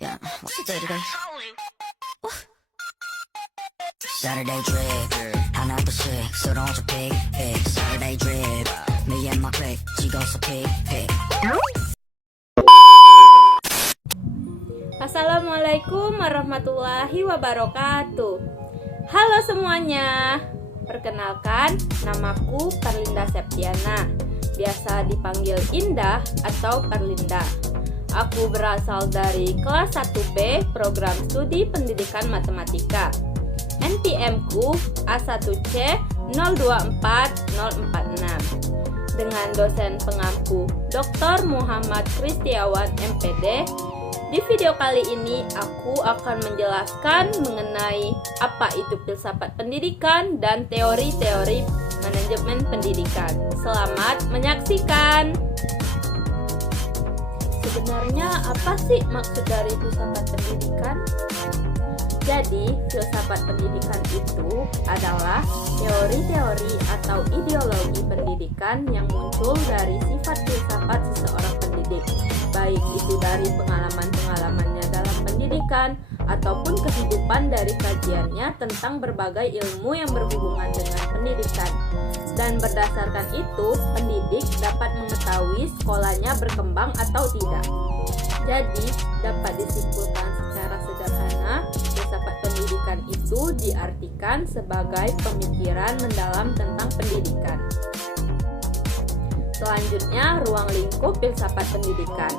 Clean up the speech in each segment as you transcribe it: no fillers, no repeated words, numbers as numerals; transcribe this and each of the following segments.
Yeah, what's the day today? Saturday drip, 하나 둘씩 서러워져 pick. Saturday drip, me and my clique 찍어서 pick. Assalamualaikum warahmatullahi wabarakatuh. Halo semuanya, perkenalkan namaku Perlinda Septiana, biasa dipanggil Indah atau Perlinda. Aku berasal dari kelas 1B program studi pendidikan matematika. NPM-ku A1C 024046 dengan dosen pengampu Dr. Muhammad Kristiawan MPD. Di video kali ini aku akan menjelaskan mengenai apa itu filsafat pendidikan dan teori-teori manajemen pendidikan. Selamat menyaksikan. Sebenarnya apa sih maksud dari filsafat pendidikan? Jadi, filsafat pendidikan itu adalah teori-teori atau ideologi pendidikan yang muncul dari sifat filsafat seseorang pendidik, baik itu dari pengalaman-pengalamannya dalam pendidikan ataupun kehidupan dari kajiannya tentang berbagai ilmu yang berhubungan dengan pendidikan. Dan berdasarkan itu, pendidik dapat mengetahui sekolahnya berkembang atau tidak. Jadi, dapat disimpulkan secara sederhana, filsafat pendidikan itu diartikan sebagai pemikiran mendalam tentang pendidikan. Selanjutnya, ruang lingkup filsafat pendidikan.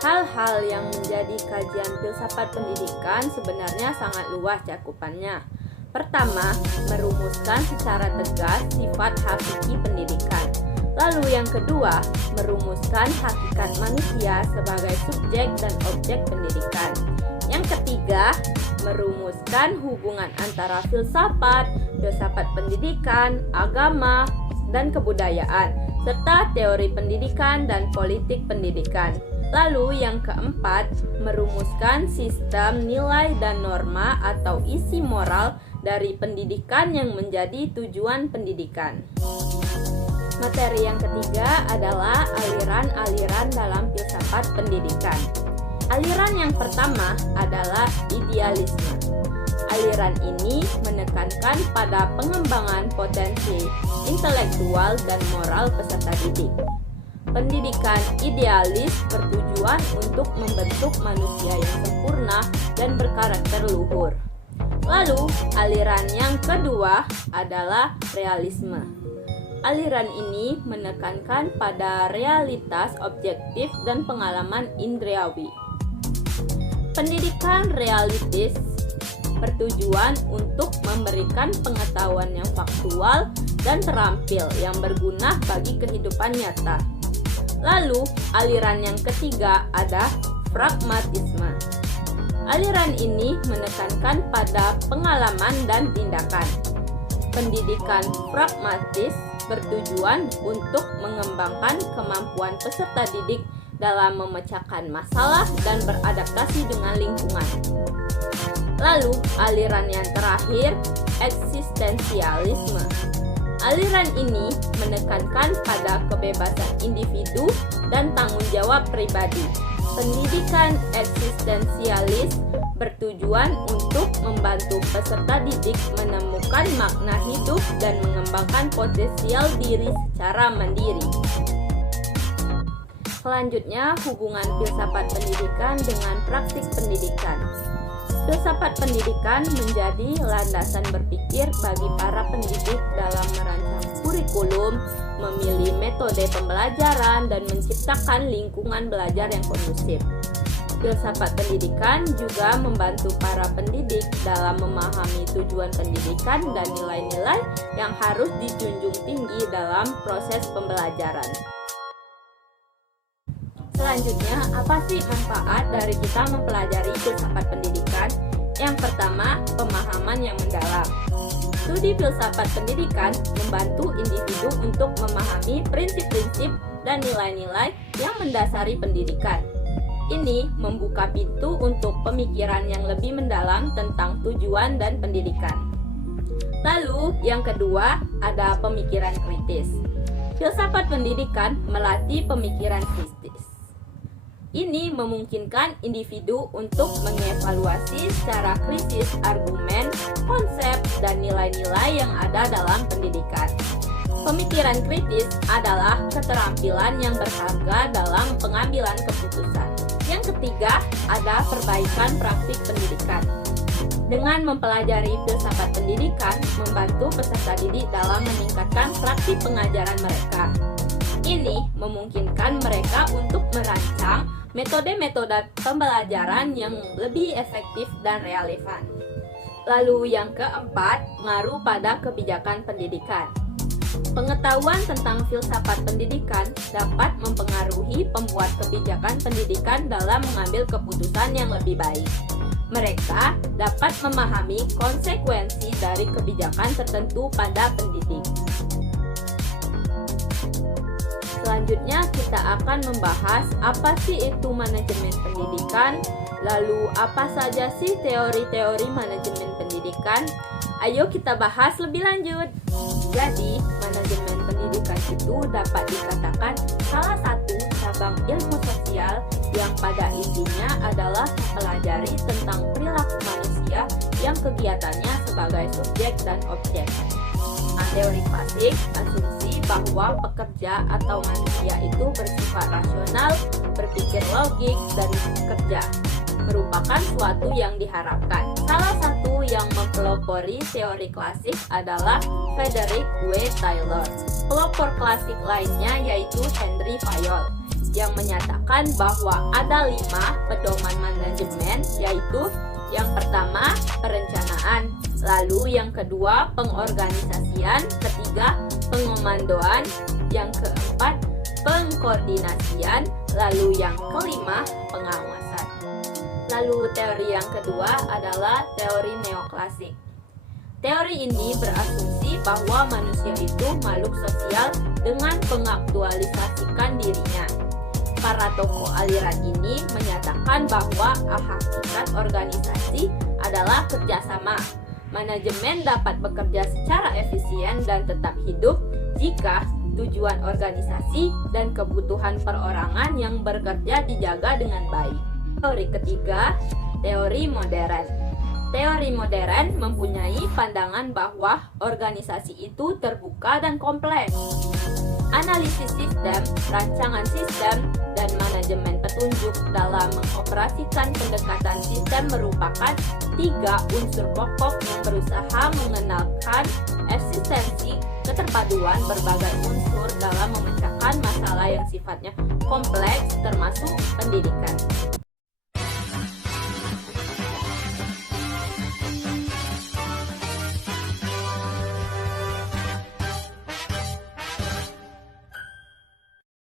Hal-hal yang menjadi kajian filsafat pendidikan sebenarnya sangat luas cakupannya. Pertama, merumuskan secara tegas sifat hakiki pendidikan. Lalu yang kedua, merumuskan hakikat manusia sebagai subjek dan objek pendidikan. Yang ketiga, merumuskan hubungan antara filsafat, filsafat pendidikan, agama, dan kebudayaan, serta teori pendidikan dan politik pendidikan. Lalu yang keempat, merumuskan sistem nilai dan norma atau isi moral dari pendidikan yang menjadi tujuan pendidikan. Materi yang ketiga adalah aliran-aliran dalam filsafat pendidikan. Aliran yang pertama adalah idealisme. Aliran ini menekankan pada pengembangan potensi intelektual dan moral peserta didik. Pendidikan idealis bertujuan untuk membentuk manusia yang sempurna dan berkarakter luhur. Lalu, aliran yang kedua adalah realisme. Aliran ini menekankan pada realitas objektif dan pengalaman indriawi. Pendidikan realistis bertujuan untuk memberikan pengetahuan yang faktual dan terampil yang berguna bagi kehidupan nyata. Lalu, aliran yang ketiga ada pragmatisme. Aliran ini menekankan pada pengalaman dan tindakan. Pendidikan pragmatis bertujuan untuk mengembangkan kemampuan peserta didik dalam memecahkan masalah dan beradaptasi dengan lingkungan. Lalu, aliran yang terakhir, eksistensialisme. Aliran ini menekankan pada kebebasan individu dan tanggung jawab pribadi. Pendidikan eksistensialis bertujuan untuk membantu peserta didik menemukan makna hidup dan mengembangkan potensial diri secara mandiri. Selanjutnya, hubungan filsafat pendidikan dengan praktik pendidikan. Filsafat pendidikan menjadi landasan berpikir bagi para pendidik dalam merancang kurikulum, memilih metode pembelajaran, dan menciptakan lingkungan belajar yang kondusif. Filsafat pendidikan juga membantu para pendidik dalam memahami tujuan pendidikan dan nilai-nilai yang harus dijunjung tinggi dalam proses pembelajaran. Selanjutnya, apa sih manfaat dari kita mempelajari filsafat pendidikan? Yang pertama, pemahaman yang mendalam. Studi filsafat pendidikan membantu individu untuk memahami prinsip-prinsip dan nilai-nilai yang mendasari pendidikan. Ini membuka pintu untuk pemikiran yang lebih mendalam tentang tujuan dan pendidikan. Lalu, yang kedua, ada pemikiran kritis. Filsafat pendidikan melatih pemikiran kritis. Ini memungkinkan individu untuk mengevaluasi secara kritis argumen, konsep, dan nilai-nilai yang ada dalam pendidikan. Pemikiran kritis adalah keterampilan yang berharga dalam pengambilan keputusan. Yang ketiga, ada perbaikan praktik pendidikan. Dengan mempelajari filsafat pendidikan, membantu peserta didik dalam meningkatkan praktik pengajaran mereka. Ini memungkinkan mereka untuk merancang metode-metode pembelajaran yang lebih efektif dan relevan. Lalu yang keempat, pengaruh pada kebijakan pendidikan. Pengetahuan tentang filsafat pendidikan dapat mempengaruhi pembuat kebijakan pendidikan dalam mengambil keputusan yang lebih baik. Mereka dapat memahami konsekuensi dari kebijakan tertentu pada pendidik. Selanjutnya kita akan membahas apa sih itu manajemen pendidikan, lalu apa saja sih teori-teori manajemen pendidikan. Ayo kita bahas lebih lanjut. Jadi, manajemen pendidikan itu dapat dikatakan salah satu cabang ilmu sosial yang pada intinya adalah mempelajari tentang perilaku manusia yang kegiatannya sebagai subjek dan objek. Teori klasik asumsi bahwa pekerja atau manusia itu bersifat rasional, berpikir logik, dan bekerja merupakan suatu yang diharapkan. Salah satu yang mempelopori teori klasik adalah Frederick W. Taylor. Pelopor klasik lainnya yaitu Henry Fayol yang menyatakan bahwa ada 5 pedoman manajemen, yaitu yang pertama, perencanaan, lalu yang kedua, pengorganisasian, ketiga, pengomandoan, yang keempat, pengkoordinasian, lalu yang kelima, pengawasan. Lalu teori yang kedua adalah teori neoklasik. Teori ini berasumsi bahwa manusia itu makhluk sosial dengan mengaktualisasikan dirinya. Para tokoh aliran ini menyatakan bahwa hakikat organisasi adalah kerjasama. Manajemen dapat bekerja secara efisien dan tetap hidup jika tujuan organisasi dan kebutuhan perorangan yang bekerja dijaga dengan baik. Teori ketiga, teori modern. Teori modern mempunyai pandangan bahwa organisasi itu terbuka dan kompleks. Analisis sistem, rancangan sistem, dan manajemen petunjuk dalam mengoperasikan pendekatan sistem merupakan 3 unsur pokok yang berusaha mengenalkan eksistensi keterpaduan berbagai unsur dalam memecahkan masalah yang sifatnya kompleks termasuk pendidikan.